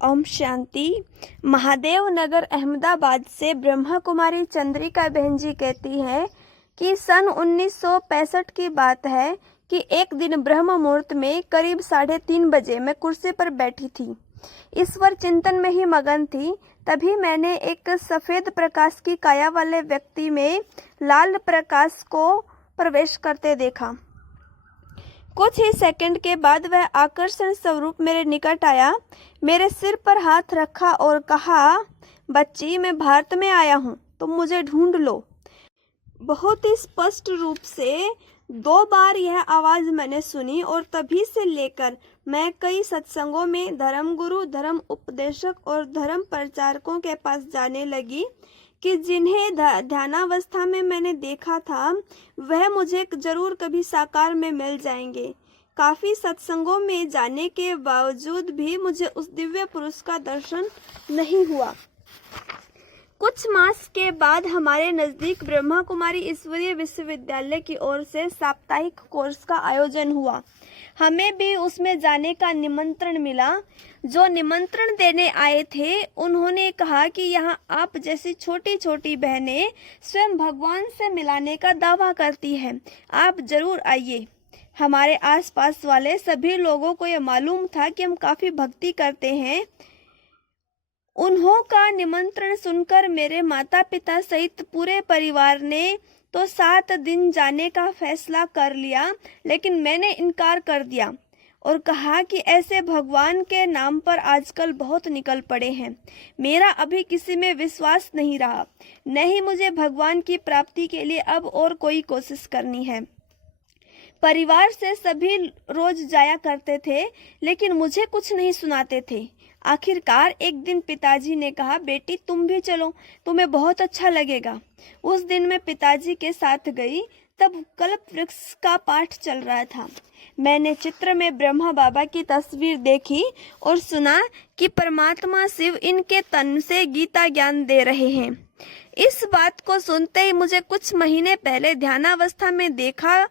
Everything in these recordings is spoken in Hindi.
ओम शांति। महादेव नगर अहमदाबाद से ब्रह्मा कुमारी चंद्रिका बहन जी कहती हैं कि सन 1965 की बात है कि एक दिन ब्रह्म मुहूर्त में करीब 3:30 बजे मैं कुर्सी पर बैठी थी, ईश्वर चिंतन में ही मगन थी। तभी मैंने एक सफेद प्रकाश की काया वाले व्यक्ति में लाल प्रकाश को प्रवेश करते देखा। कुछ ही सेकंड के बाद वह आकर्षण स्वरूप मेरे निकट आया, मेरे सिर पर हाथ रखा और कहा, बच्ची मैं भारत में आया हूँ, तुम मुझे ढूंढ लो। बहुत ही स्पष्ट रूप से 2 बार यह आवाज़ मैंने सुनी और तभी से लेकर मैं कई सत्संगों में धर्मगुरु, धर्म उपदेशक और धर्म प्रचारकों के पास जाने लगी कि जिन्हें ध्यानावस्था में मैंने देखा था वह मुझे जरूर कभी साकार में मिल जाएंगे। काफ़ी सत्संगों में जाने के बावजूद भी मुझे उस दिव्य पुरुष का दर्शन नहीं हुआ। कुछ मास के बाद हमारे नज़दीक ब्रह्मा कुमारी ईश्वरीय विश्वविद्यालय की ओर से साप्ताहिक कोर्स का आयोजन हुआ। हमें भी उसमें जाने का निमंत्रण मिला। जो निमंत्रण देने आए थे उन्होंने कहा कि यहाँ आप जैसी छोटी छोटी बहनें स्वयं भगवान से मिलाने का दावा करती हैं, आप जरूर आइए। हमारे आसपास वाले सभी लोगों को यह मालूम था कि हम काफ़ी भक्ति करते हैं। उन्हों का निमंत्रण सुनकर मेरे माता पिता सहित पूरे परिवार ने तो 7 दिन जाने का फैसला कर लिया, लेकिन मैंने इनकार कर दिया और कहा कि ऐसे भगवान के नाम पर आजकल बहुत निकल पड़े हैं। मेरा अभी किसी में विश्वास नहीं रहा, न ही मुझे भगवान की प्राप्ति के लिए अब और कोई कोशिश करनी है। परिवार से सभी रोज जाया करते थे, लेकिन मुझे कुछ नहीं सुनाते थे। आखिरकार एक दिन पिताजी ने कहा, बेटी तुम भी चलो, तुम्हें बहुत अच्छा लगेगा। उस दिन मैं पिताजी के साथ गई। तब कल्प वृक्ष का पाठ चल रहा था। मैंने चित्र में ब्रह्मा बाबा की तस्वीर देखी और सुना कि परमात्मा शिव इनके तन से गीता ज्ञान दे रहे हैं। इस बात को सुनते ही मुझे कुछ महीने पहले ध्यानावस्था में देखा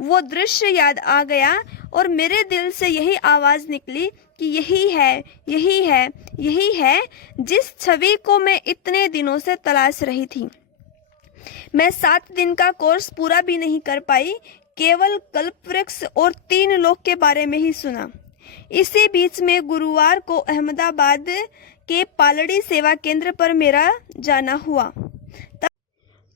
वो दृश्य याद आ गया और मेरे दिल से यही आवाज़ निकली कि यही है, यही है, यही है जिस छवि को मैं इतने दिनों से तलाश रही थी। मैं 7 दिन का कोर्स पूरा भी नहीं कर पाई, केवल कल्पवृक्ष और 3 लोग के बारे में ही सुना। इसी बीच में गुरुवार को अहमदाबाद के पालड़ी सेवा केंद्र पर मेरा जाना हुआ।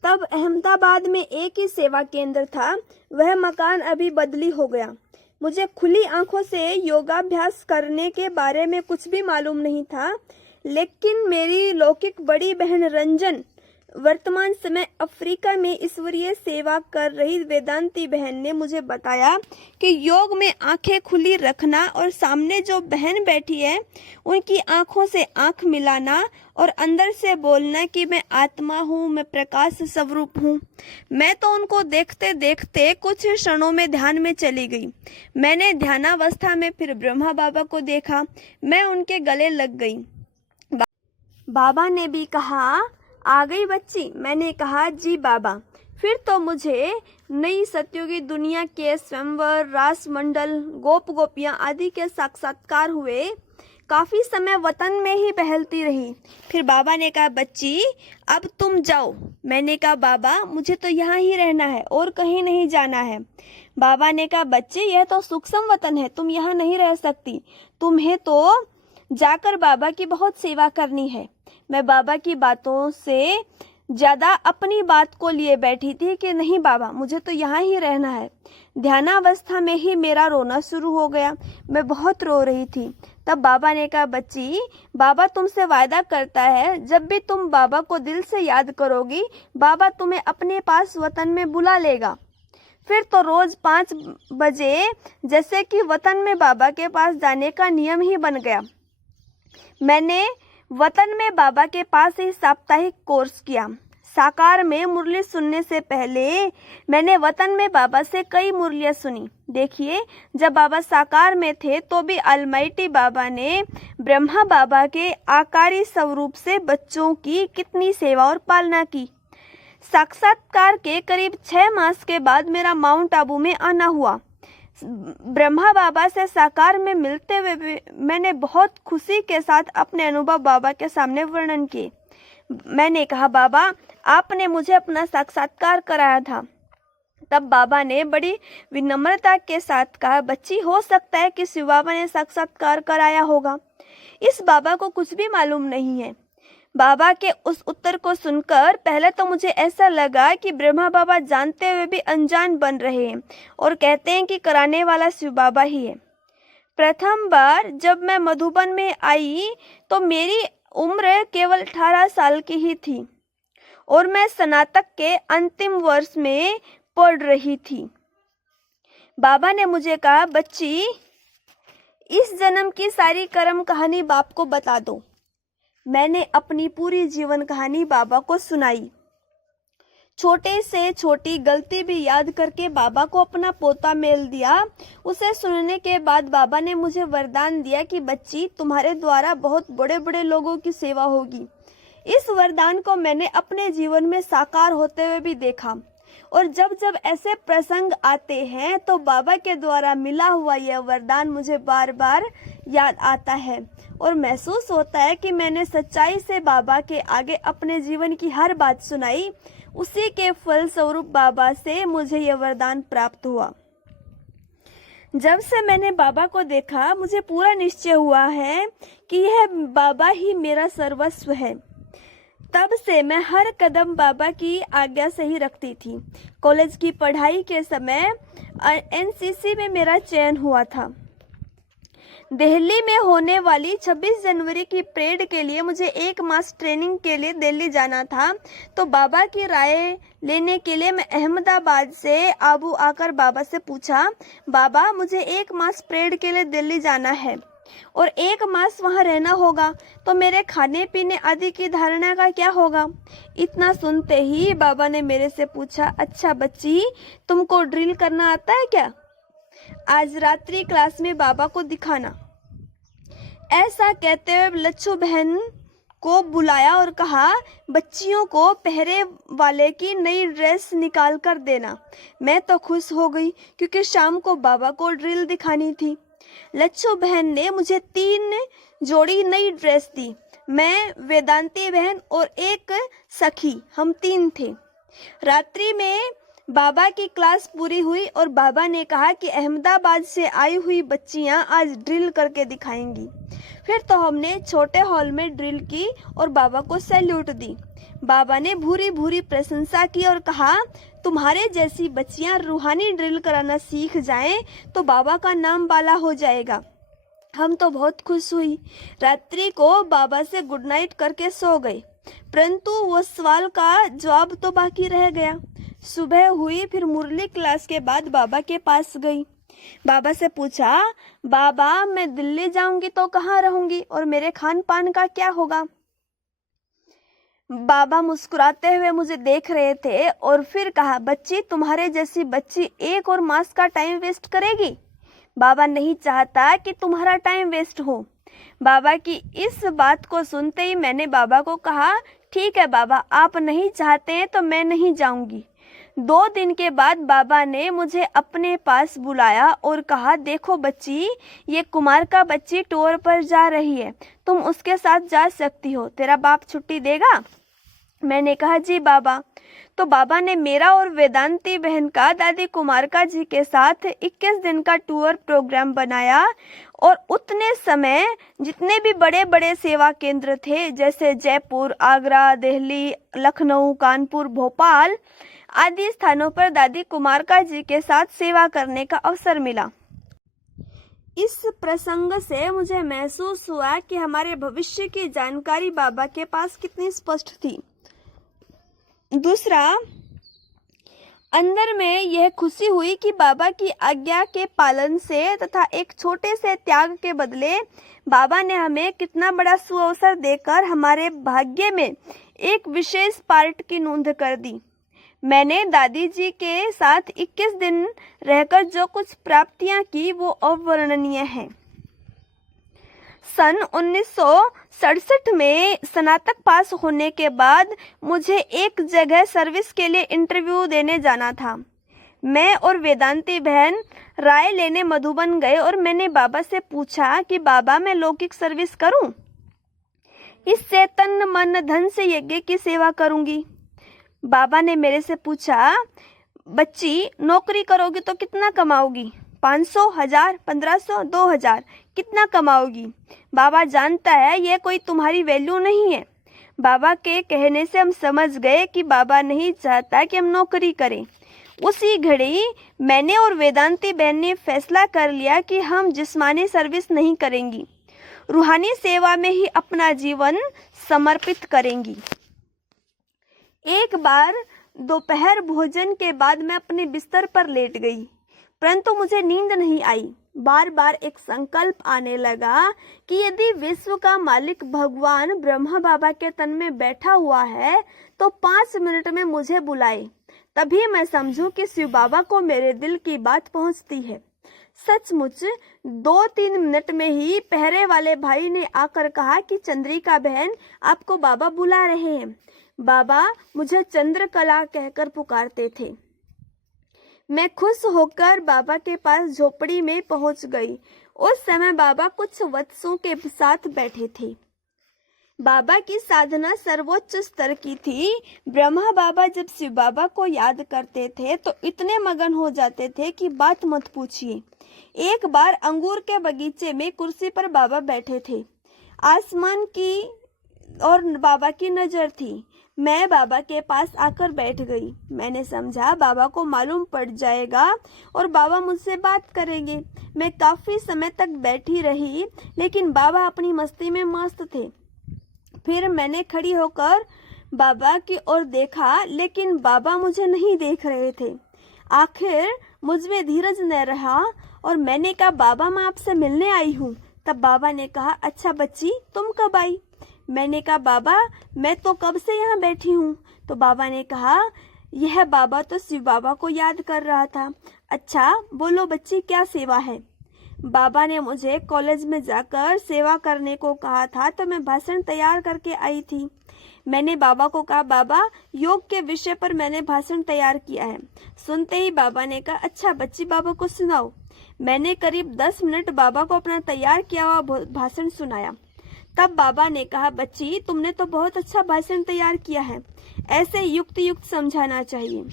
तब अहमदाबाद में एक ही सेवा केंद्र था, वह मकान अभी बदली हो गया। मुझे खुली आंखों से योगाभ्यास करने के बारे में कुछ भी मालूम नहीं था, लेकिन मेरी लौकिक बड़ी बहन रंजन, वर्तमान समय अफ्रीका में ईश्वरीय सेवा कर रही वेदांती बहन ने मुझे बताया कि योग में आंखें खुली रखना और सामने जो बहन बैठी है उनकी आंखों से आंख मिलाना और अंदर से बोलना कि मैं आत्मा हूँ, मैं प्रकाश स्वरूप हूँ। मैं तो उनको देखते देखते कुछ क्षणों में ध्यान में चली गई। मैंने ध्यानावस्था में फिर ब्रह्मा बाबा को देखा, मैं उनके गले लग गई। बाबा ने भी कहा, आ गई बच्ची? मैंने कहा, जी बाबा। फिर तो मुझे नई सत्युगी दुनिया के स्वयंवर, रास मंडल, गोप गोपियाँ आदि के साक्षात्कार हुए। काफ़ी समय वतन में ही बहलती रही। फिर बाबा ने कहा, बच्ची अब तुम जाओ। मैंने कहा, बाबा मुझे तो यहाँ ही रहना है और कहीं नहीं जाना है। बाबा ने कहा, बच्चे यह तो सूक्ष्म वतन है, तुम यहाँ नहीं रह सकती, तुम्हें तो जाकर बाबा की बहुत सेवा करनी है। मैं बाबा की बातों से ज़्यादा अपनी बात को लिए बैठी थी कि नहीं बाबा मुझे तो यहाँ ही रहना है। ध्यानावस्था में ही मेरा रोना शुरू हो गया, मैं बहुत रो रही थी। तब बाबा ने कहा, बच्ची बाबा तुमसे वायदा करता है जब भी तुम बाबा को दिल से याद करोगी बाबा तुम्हें अपने पास वतन में बुला लेगा। फिर तो रोज 5 बजे जैसे कि वतन में बाबा के पास जाने का नियम ही बन गया। मैंने वतन में बाबा के पास ही साप्ताहिक कोर्स किया। साकार में मुरली सुनने से पहले मैंने वतन में बाबा से कई मुरलियाँ सुनी। देखिए, जब बाबा साकार में थे तो भी अलमाइटी बाबा ने ब्रह्मा बाबा के आकारी स्वरूप से बच्चों की कितनी सेवा और पालना की। साक्षात्कार के करीब 6 मास के बाद मेरा माउंट आबू में आना हुआ। ब्रह्मा बाबा से साकार में मिलते हुए भी मैंने बहुत खुशी के साथ अपने अनुभव बाबा के सामने वर्णन किए। मैंने कहा, बाबा आपने मुझे अपना साक्षात्कार कराया था। तब बाबा ने बड़ी विनम्रता के साथ कहा, बच्ची हो सकता है कि शिव बाबा ने साक्षात्कार कराया होगा। इस बाबा को कुछ भी मालूम नहीं है। बाबा के उस उत्तर को सुनकर पहले तो मुझे ऐसा लगा कि ब्रह्मा बाबा जानते हुए भी अनजान बन रहे हैं और कहते हैं कि कराने वाला शिव बाबा ही है। प्रथम बार जब मैं मधुबन में आई तो मेरी उम्र केवल 18 साल की ही थी और मैं स्नातक के अंतिम वर्ष में पढ़ रही थी। बाबा ने मुझे कहा, बच्ची इस जन्म की सारी कर्म कहानी बाप को बता दो। मैंने अपनी पूरी जीवन कहानी बाबा को सुनाई। छोटे से छोटी गलती भी याद करके बाबा को अपना पोता मेल दिया। उसे सुनने के बाद बाबा ने मुझे वरदान दिया कि बच्ची तुम्हारे द्वारा बहुत बड़े बड़े लोगों की सेवा होगी। इस वरदान को मैंने अपने जीवन में साकार होते हुए भी देखा और जब जब ऐसे प्रसंग आते हैं तो बाबा के द्वारा मिला हुआ यह वरदान मुझे बार बार याद आता है और महसूस होता है कि मैंने सच्चाई से बाबा के आगे अपने जीवन की हर बात सुनाई। उसी के फल स्वरूप बाबा से मुझे यह वरदान प्राप्त हुआ। जब से मैंने बाबा को देखा मुझे पूरा निश्चय हुआ है कि यह बाबा ही मेरा सर्वस्व है। तब से मैं हर कदम बाबा की आज्ञा से ही रखती थी। कॉलेज की पढ़ाई के समय एनसीसी में मेरा चयन हुआ था। दिल्ली में होने वाली 26 जनवरी की परेड के लिए मुझे 1 मास ट्रेनिंग के लिए दिल्ली जाना था, तो बाबा की राय लेने के लिए मैं अहमदाबाद से आबू आकर बाबा से पूछा, बाबा मुझे 1 मास परेड के लिए दिल्ली जाना है और 1 मास वहाँ रहना होगा, तो मेरे खाने पीने आदि की धारणा का क्या होगा। इतना सुनते ही बाबा ने मेरे से पूछा, अच्छा बच्ची तुमको ड्रिल करना आता है क्या? आज रात्रि क्लास में बाबा को दिखाना। ऐसा कहते हुए लच्छू बहन को बुलाया और कहा, बच्चियों को पहरे वाले की नई ड्रेस निकाल कर देना। मैं तो खुश हो गई क्योंकि शाम को बाबा को ड्रिल दिखानी थी। लच्छू बहन ने मुझे 3 जोड़ी नई ड्रेस दी। मैं, वेदांती बहन और एक सखी, हम 3 थे। रात्रि में बाबा की क्लास पूरी हुई और बाबा ने कहा कि अहमदाबाद से आई हुई बच्चियां आज ड्रिल करके दिखाएंगी। फिर तो हमने छोटे हॉल में ड्रिल की और बाबा को सैल्यूट दी। बाबा ने भूरी भूरी प्रशंसा की और कहा, तुम्हारे जैसी बच्चियां रूहानी ड्रिल कराना सीख जाएं तो बाबा का नाम बाला हो जाएगा। हम तो बहुत खुश हुई। रात्रि को बाबा से गुड नाइट करके सो गए, परंतु वो सवाल का जवाब तो बाकी रह गया। सुबह हुई, फिर मुरली क्लास के बाद बाबा के पास गई। बाबा से पूछा, बाबा मैं दिल्ली जाऊंगी तो कहाँ रहूंगी और मेरे खान पान का क्या होगा? बाबा मुस्कुराते हुए मुझे देख रहे थे और फिर कहा, बच्ची तुम्हारे जैसी बच्ची 1 और मास का टाइम वेस्ट करेगी? बाबा नहीं चाहता कि तुम्हारा टाइम वेस्ट हो। बाबा की इस बात को सुनते ही मैंने बाबा को कहा, ठीक है बाबा, आप नहीं चाहते हैं तो मैं नहीं जाऊंगी। 2 दिन के बाद बाबा ने मुझे अपने पास बुलाया और कहा, देखो बच्ची, ये कुमार का बच्ची टूर पर जा रही है, तुम उसके साथ जा सकती हो, तेरा बाप छुट्टी देगा? मैंने कहा, जी बाबा। तो बाबा ने मेरा और वेदांती बहन का दादी कुमारका जी के साथ 21 दिन का टूर प्रोग्राम बनाया और उतने समय जितने भी बड़े बड़े सेवा केंद्र थे, जैसे जयपुर, आगरा, दिल्ली, लखनऊ, कानपुर, भोपाल आदि स्थानों पर दादी कुमारका जी के साथ सेवा करने का अवसर मिला। इस प्रसंग से मुझे महसूस हुआ कि हमारे भविष्य की जानकारी बाबा के पास कितनी स्पष्ट थी। दूसरा, अंदर में यह खुशी हुई कि बाबा की आज्ञा के पालन से तथा एक छोटे से त्याग के बदले बाबा ने हमें कितना बड़ा सुअवसर देकर हमारे भाग्य में एक विशेष पार्ट की नोंद कर दी। मैंने दादी जी के साथ 21 दिन रहकर जो कुछ प्राप्तियां की वो अवर्णनीय हैं। सन 1967 में स्नातक पास होने के बाद मुझे एक जगह सर्विस के लिए इंटरव्यू देने जाना था। मैं और वेदांती बहन राय लेने मधुबन गए और मैंने बाबा से पूछा कि बाबा मैं लौकिक सर्विस करूं, इससे तन मन धन से यज्ञ की सेवा करूंगी। बाबा ने मेरे से पूछा, बच्ची नौकरी करोगी तो कितना कमाओगी? 500, 1000, 1500, 2000 कितना कमाओगी? बाबा जानता है ये कोई तुम्हारी वैल्यू नहीं है। बाबा के कहने से हम समझ गए कि बाबा नहीं चाहता कि हम नौकरी करें। उसी घड़ी मैंने और वेदांती बहन ने फैसला कर लिया कि हम जिस्मानी सर्विस नहीं करेंगी, रूहानी सेवा में ही अपना जीवन समर्पित करेंगी। एक बार दोपहर भोजन के बाद मैं अपने बिस्तर पर लेट गई, परंतु मुझे नींद नहीं आई। बार बार एक संकल्प आने लगा कि यदि विश्व का मालिक भगवान ब्रह्मा बाबा के तन में बैठा हुआ है तो 5 मिनट में मुझे बुलाए, तभी मैं समझूं कि शिव बाबा को मेरे दिल की बात पहुंचती है। सचमुच 2-3 मिनट में ही पहरे वाले भाई ने आकर कहा कि चंद्रिका बहन आपको बाबा बुला रहे हैं। बाबा मुझे चंद्रकला कहकर पुकारते थे। मैं खुश होकर बाबा के पास झोपड़ी में पहुंच गई। उस समय बाबा कुछ वत्सों के साथ बैठे थे। बाबा की साधना सर्वोच्च स्तर की थी। ब्रह्मा बाबा जब शिव बाबा को याद करते थे तो इतने मगन हो जाते थे कि बात मत पूछिए। एक बार अंगूर के बगीचे में कुर्सी पर बाबा बैठे थे। आसमान की और बाबा की नजर थी। मैं बाबा के पास आकर बैठ गई। मैंने समझा बाबा को मालूम पड़ जाएगा और बाबा मुझसे बात करेंगे। मैं काफी समय तक बैठी रही, लेकिन बाबा अपनी मस्ती में मस्त थे। फिर मैंने खड़ी होकर बाबा की ओर देखा, लेकिन बाबा मुझे नहीं देख रहे थे। आखिर मुझ में धीरज न रहा और मैंने कहा, बाबा मैं आपसे मिलने आई हूँ। तब बाबा ने कहा, अच्छा बच्ची तुम कब आई? मैंने कहा, बाबा मैं तो कब से यहाँ बैठी हूँ। तो बाबा ने कहा, यह बाबा तो शिव बाबा को याद कर रहा था। अच्छा बोलो बच्ची क्या सेवा है? बाबा ने मुझे कॉलेज में जाकर सेवा करने को कहा था, तो मैं भाषण तैयार करके आई थी। मैंने बाबा को कहा, बाबा योग के विषय पर मैंने भाषण तैयार किया है। सुनते ही बाबा ने कहा, अच्छा बच्ची बाबा को सुनाओ। मैंने करीब 10 मिनट बाबा को अपना तैयार किया हुआ भाषण सुनाया। तब बाबा ने कहा, बच्ची तुमने तो बहुत अच्छा भाषण तैयार किया है, ऐसे युक्त युक्त समझाना चाहिए।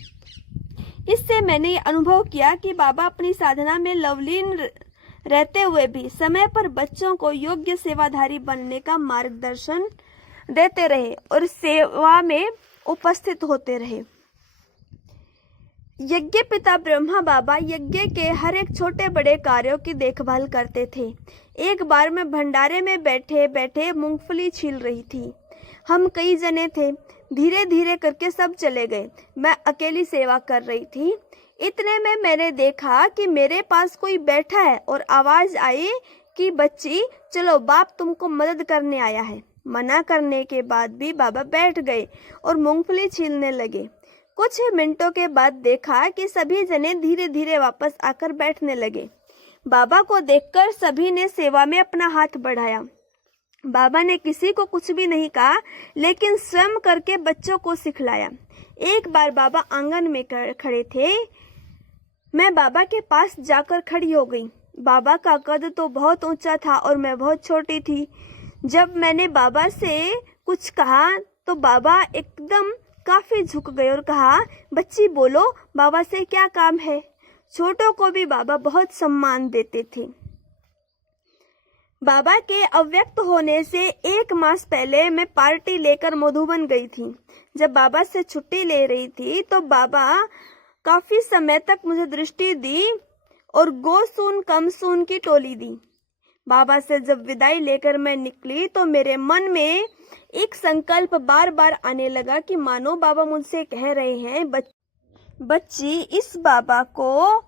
इससे मैंने ये अनुभव किया कि बाबा अपनी साधना में लवलीन रहते हुए भी समय पर बच्चों को योग्य सेवाधारी बनने का मार्गदर्शन देते रहे और सेवा में उपस्थित होते रहे। यज्ञ पिता ब्रह्मा बाबा यज्ञ के हर एक छोटे बड़े कार्यों की देखभाल करते थे। एक बार मैं भंडारे में बैठे बैठे मूंगफली छील रही थी। हम कई जने थे, धीरे धीरे करके सब चले गए। मैं अकेली सेवा कर रही थी। इतने में मैंने देखा कि मेरे पास कोई बैठा है और आवाज आई कि बच्ची चलो बाप तुमको मदद करने आया है। मना करने के बाद भी बाबा बैठ गए और मूंगफली छीलने लगे। कुछ मिनटों के बाद देखा कि सभी जने धीरे धीरे वापस आकर बैठने लगे। बाबा को देखकर सभी ने सेवा में अपना हाथ बढ़ाया। बाबा ने किसी को कुछ भी नहीं कहा, लेकिन स्वयं करके बच्चों को सिखलाया। एक बार बाबा आंगन में खड़े थे। मैं बाबा के पास जाकर खड़ी हो गई। बाबा का कद तो बहुत ऊंचा था और मैं बहुत छोटी थी। जब मैंने बाबा से कुछ कहा तो बाबा एकदम काफी झुक गए और कहा, बच्ची बोलो बाबा से क्या काम है। छोटों को भी बाबा बहुत सम्मान देते थे। बाबा के अव्यक्त होने से 1 मास पहले मैं पार्टी लेकर मधुबन गई थी। जब बाबा से छुट्टी ले रही थी तो बाबा काफी समय तक मुझे दृष्टि दी और गोसून कमसून की टोली दी। बाबा से जब विदाई लेकर मैं निकली तो मेरे मन में एक संकल्प बार बार आने लगा कि मानो बाबा मुझसे कह रहे हैं, बच्ची इस बाबा को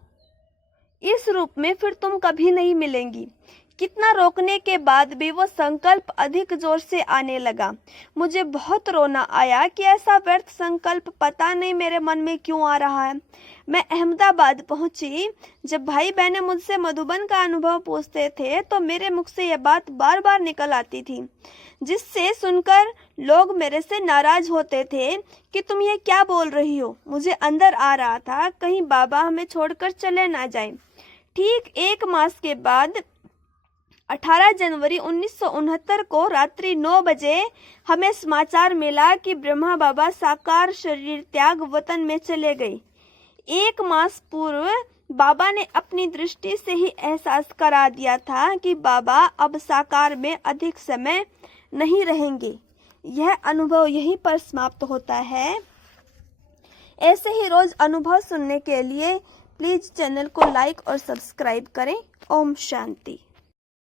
इस रूप में फिर तुम कभी नहीं मिलेंगी। कितना रोकने के बाद भी वो संकल्प अधिक जोर से आने लगा। मुझे बहुत रोना आया कि ऐसा व्यर्थ संकल्प पता नहीं मेरे मन में क्यों आ रहा है। मैं अहमदाबाद पहुंची। जब भाई बहनें मुझसे मधुबन का अनुभव पूछते थे तो मेरे मुख से यह बात बार बार निकल आती थी, जिससे सुनकर लोग मेरे से नाराज होते थे कि तुम ये क्या बोल रही हो। मुझे अंदर आ रहा था कहीं बाबा हमें छोड़कर चले ना जाए। ठीक 1 मास के बाद 18 जनवरी 1969 को रात्रि 9 बजे हमें समाचार मिला कि ब्रह्मा बाबा साकार शरीर त्याग वतन में चले गए। 1 मास पूर्व बाबा ने अपनी दृष्टि से ही एहसास करा दिया था कि बाबा अब साकार में अधिक समय नहीं रहेंगे। यह अनुभव यहीं पर समाप्त होता है। ऐसे ही रोज अनुभव सुनने के लिए प्लीज चैनल को लाइक और सब्सक्राइब करें। ओम शांति।